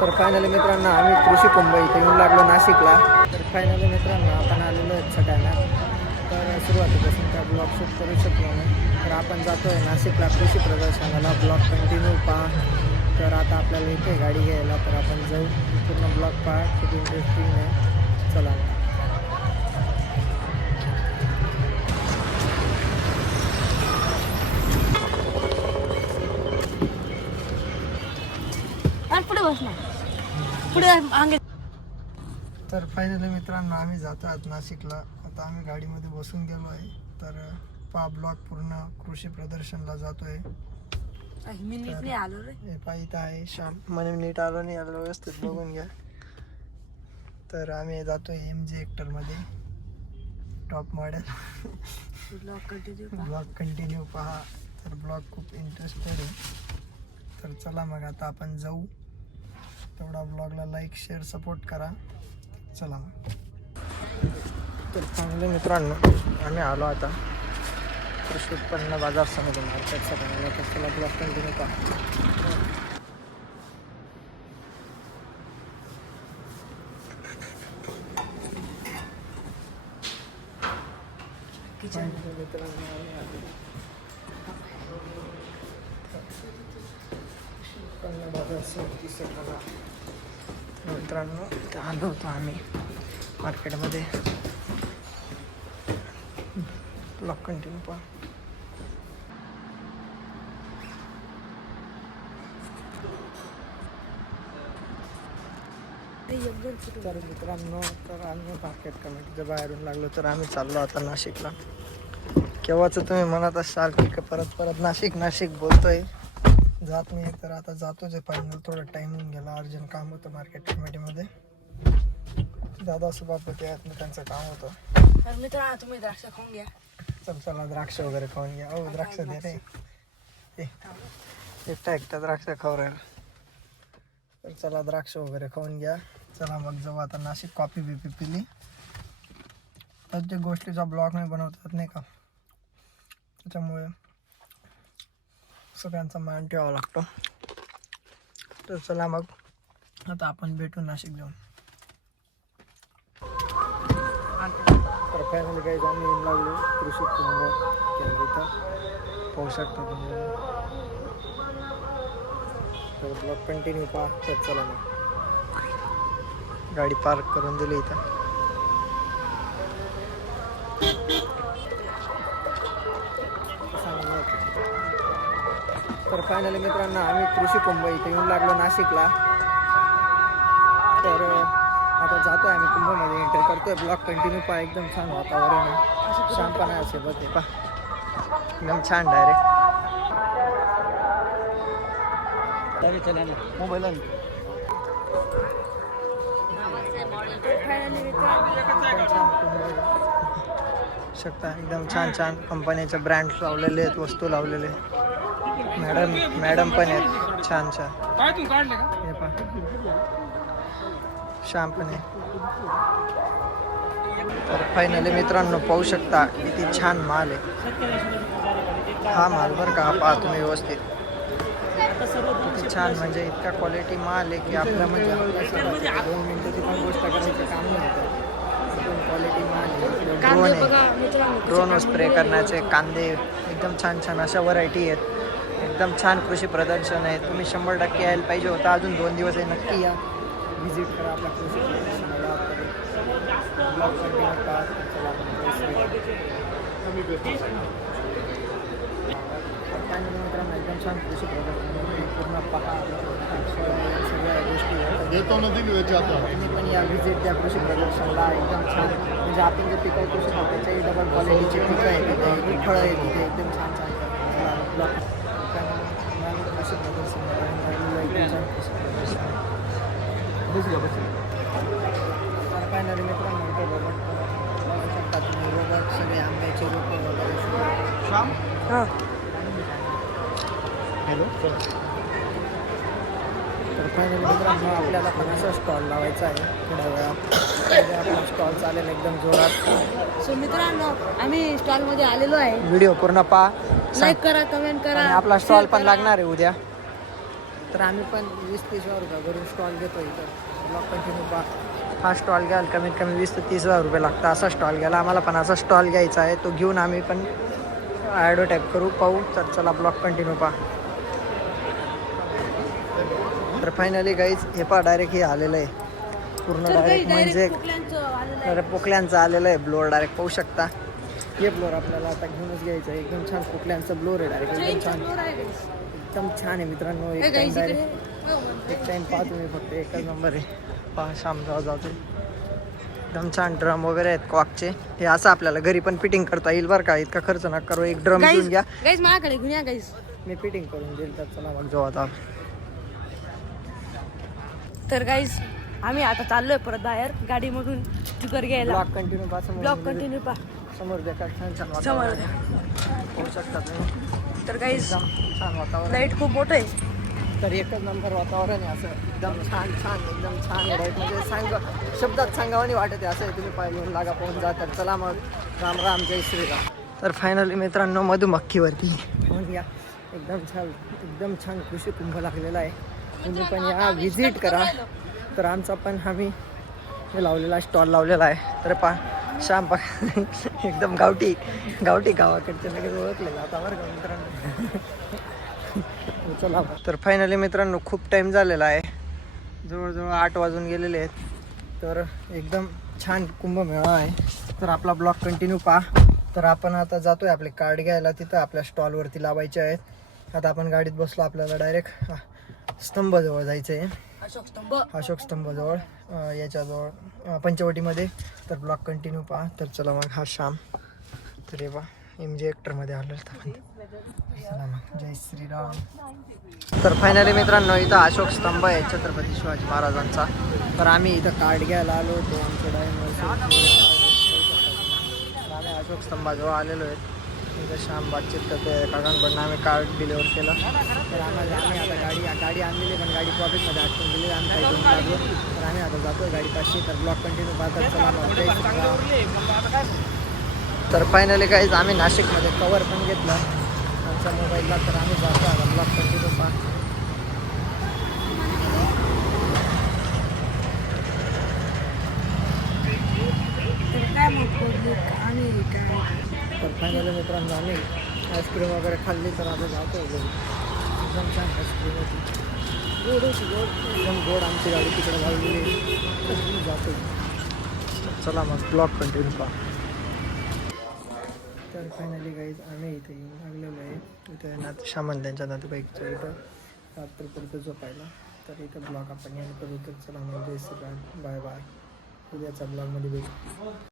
तर फायनली मित्रांनो आम्ही कृषी कुंभ इथे येऊन लागलो नाशिकला. तर फायनली मित्रांनो आपण आलेलो आहेत सगळ्यांना. तर सुरुवातीपासून काय ब्लॉग शूट करू शकलो नाही. तर आपण जातो आहे नाशिकला कृषी प्रदर्शनाला. ब्लॉग कंटिन्यू पहा. तर आता आपल्याला इथे गाडी घ्यायला तर आपण जाऊ. पूर्ण ब्लॉग पहा, खूप इंटरेस्टिंग आहे. चला पुढे बसणार पुढे मागे. तर फायनली मित्रांनो आम्ही जातो आहोत नाशिकला. आता आम्ही गाडीमध्ये बसून गेलो आहे. तर पहा ब्लॉग पूर्ण कृषी प्रदर्शनला जातोय. मी नीट नाही आलो रे. हे पहा इथं आहे श्याम. म्हणे नीट आलो नाही आलो, व्यवस्थित बघून घ्या. तर आम्ही जातोय MG हेक्टरमध्ये, टॉप मॉडेल. ब्लॉग कंटिन्यू पहा. तर ब्लॉग खूप इंटरेस्टेड आहे. तर चला मग आता आपण जाऊ. तेवढा ब्लॉगला लाईक शेअर सपोर्ट करा. चला मग. तर चांगले मित्रांनो आम्ही आलो आता कृषी उत्पन्न बाजार समिती मार्केट सगळ्यांना. तर चला ब्लॉग कंटिन्यू पहा. मित्रांनो इथं आलो होतो आम्ही मार्केटमध्ये. ब्लॉग कंटिन्यू पहा. तर मित्रांनो तर आम्ही मार्केट कमिटीच्या बाहेरून लागलो. तर आम्ही चाललो आता नाशिकला. केव्हाच तुम्ही म्हणत असाल की परत परत नाशिक नाशिक बोलतोय, जात नाही. तर आता जातोच आहे फायनल. थोडा टाईम होऊन गेला, अर्जंट काम होतं मार्केट कमिटीमध्ये. दादा सभापती आहेत ना, त्यांचं काम होतं. मित्र तुम्ही द्राक्ष खाऊन घ्या. चला द्राक्ष वगैरे खाऊन घ्या. हो द्राक्ष दे रे. एकटा द्राक्ष खाऊ राहिला. तर चला द्राक्ष वगैरे खाऊन घ्या. चला मग जाऊ आता नाशिक. कॉफी बिपी पिली. प्रत्येक गोष्टीचा ब्लॉग नाही बनवतात नाही का, त्याच्यामुळे सगळ्यांचा मान ठेवावा लागतो. तर चला मग आता आपण भेटू नाशिक जाऊन. तर फायनली काही आम्ही येऊन लागलो कृषी कुंभ केंद्र. इथं पाहू शकता तुम्ही. तर ब्लॉग कंटिन्यू पहा. तर चला मग. गाडी पार्क करून दिली इथं. तर फायनली मित्रांनो आम्ही कृषी कुंभ इथे येऊन लागलो नाशिकला. तर आता जातोय आम्ही कुंभमध्ये एंटर करतोय. ब्लॉग कंटिन्यू पहा. एकदम छान वातावरण आहे. शांतपणा असे बघ पहा, एकदम छान डायरेक्ट. मोबाईल शकता. एकदम छान छान कंपनीचे ब्रँड लावलेले आहेत, वस्तू लावलेले. मॅडम पण आहेत छान छान. हे पहा श्याम पण आहे. तर फायनली मित्रांनो पाहू शकता किती छान माल आहे. हा माल बरं का, पहा तुम्ही व्यवस्थित. किती छान, म्हणजे इतका क्वालिटी माल आहे की आपल्या म्हणजे 2 मिनिटाची पण गोष्ट करायचं काम नाही होतं. क्वालिटी माल आहे. ड्रोन स्प्रे करण्याचे कांदे एकदम छान छान अशा व्हरायटी आहेत. एकदम छान कृषी प्रदर्शन आहे. तुम्ही 100% यायला पाहिजे होता. अजून 2 दिवस आहे, नक्की या, व्हिजिट करा आपल्या कृषी प्रदर्शनाला. मित्रांनो एकदम छान कृषी प्रदर्शन पूर्ण पहा. सगळ्या गोष्टी तुम्ही पण या व्हिजिट द्या कृषी प्रदर्शनला. एकदम छान, म्हणजे आपण जे पिकवतो त्याच्याही डबल क्वालिटीचे पिकं आहे तिथे, फळं आहे तिथे, एकदम छान छान. कृषी प्रदर्शन फायनली मित्रांनो इथे रोबोट बघू शकता तुम्ही. रोबोट सगळे आंब्याचे रोपं वगैरे. हां हॅलो. तर फायनली मित्रांनो आपल्याला पण असा स्टॉल लावायचा आहे थोड्या वेळात. आपला स्टॉल चालेल एकदम जोरात. सो मित्रांनो आम्ही स्टॉलमध्ये आलेलो आहे. व्हिडिओ पूर्ण पहा, लाईक करा, कमेंट करा. आपला स्टॉल पण लागणार आहे उद्या. तर आम्ही पण 20-30 रुपये भरून स्टॉल घेतो इथं. ब्लॉग कंटिन्यू पहा. हा स्टॉल घ्यायला कमीत कमी 20 ते 30 रुपये लागतं. असा स्टॉल घ्यायला आम्हाला पण असा स्टॉल घ्यायचा आहे. तो घेऊन आम्ही पण ॲडव्हर्टाईज करू पाहू. तर चला ब्लॉग कंटिन्यू पहा. तर फायनली गाईज हे पहा डायरेक्ट हे आलेलं आहे पूर्ण डायरेक्ट म्हणजे तर पोकल्यांचं आलेलं आहे ब्लोअर डायरेक्ट पाहू शकता. हे ब्लोअर आपल्याला आता घेऊनच घ्यायचं आहे. एकदम छान पोकल्यांचं ब्लोअर आहे डायरेक्ट एकदम छान आहे मित्रांनो. एक टाईम डायरेक्ट एक टाईम पाहा तुम्ही फक्त एकच नंबर आहे. पहा शाम जातो एकदम छान ड्रम वगैरे आहेत कॉकचे. हे असं आपल्याला घरी पण फिटिंग करता येईल बरं का. इतका खर्च नका करू. एक ड्रम घेऊन घ्या. गाईज माझ्याकडे घेऊन या गाईज. मी फिटिंग करून देईल. तर चला मग जाऊ आता. तर गाईज आम्ही आता चाललोय परत बाहेर गाडीमधून स्टिकर घ्यायला. ब्लॉग कंटिन्यू पहा. ब्लॉग कंटिन्यू पहा. समोर देखा छान छान समोर वातावरण होऊ शकता तुम्ही. तर गाईज छान वातावरण लाईट खूप मोठं आहे. तर एकच नंबर वातावरण आहे असं एकदम छान छान एकदम छान आहे. म्हणजे शब्दात सांगावं नाही वाटत आहे असं आहे. तुम्ही पाहिजे लागा पाहून जा. तर चला मग राम राम जय श्रीराम. तर फायनली मित्रांनो मधुमक्खीवरती पाहून या. एकदम छान कृषी कुंभ लागलेला आहे. तुम्ही पण या व्हिजिट करा. तर आमचा पण आम्ही हे लावलेला स्टॉल लावलेला आहे. तर श्याम एकदम गावठी गावाकडचे लगेच ओळखले जाता बरं का मित्रांनो. चला तर फायनली मित्रांनो खूप टाईम झालेला आहे. जवळजवळ 8 वाजून गेलेले आहेत. तर एकदम छान कुंभमेळा आहे. तर आपला ब्लॉग कंटिन्यू पहा. तर आपण आता जातोय आपले कार्ड घ्यायला. तिथं आपल्या स्टॉलवरती लावायचे आहेत. आता आपण गाडीत बसलो. आपल्याला डायरेक्ट स्तंभाजवळ जायचं आहे. अशोक स्तंभाजवळ याच्याजवळ पंचवटीमध्ये. तर ब्लॉग कंटिन्यू पहा. तर चला मग हा श्याम. तर हे पहा MG एक्टरमध्ये आलो आपण. चला मग जय श्रीराम. तर फायनली मित्रांनो इथं अशोक स्तंभ आहे छत्रपती शिवाजी महाराजांचा. तर आम्ही इथं कार्ड घ्यायला आलो होतो. आमचं आम्ही अशोक स्तंभाजवळ आलेलो आहे. इथं श्यामबागचे तर ते काकांकडून आम्ही कार्ड डिलिव्हर केलं. तर आम्ही आता गाडी आणलेली पण गाडी ट्रॉफिकमध्ये अडकून गेली. आम्ही काही घेऊन लागलो. तर आम्ही आता जातो गाडीपाशी. तर ब्लॉग कंटिन्यू पाहतात. चला मग जय श्रीराम. तर फायनली काहीच आम्ही नाशिकमध्ये कवर पण घेतलं आमच्या मोबाईलला. तर आम्ही जातो आता ब्लॉग कंटिन्यू पहा. तर फायनली मित्रांनो आम्ही आईस्क्रीम वगैरे खाल्ली. तर आता जातो एकदम छान आईस्क्रीम होती. गोड होती एकदम गोड. आमची गाडी तिकडे लावलेली जातो. चला मग ब्लॉग कंटिन्यू पहा. तर फायनली गाईज आम्ही इथे येऊन लागलेलो आहे. इथं शामन त्यांच्या नातेवाईकच्या इथं रात्रपर्यंत झोपायला. तर इथं ब्लॉग आपण याने करू. तर चला मग जय श्रीराम. Bye bye. उद्याचा ब्लॉगमध्ये भेटू.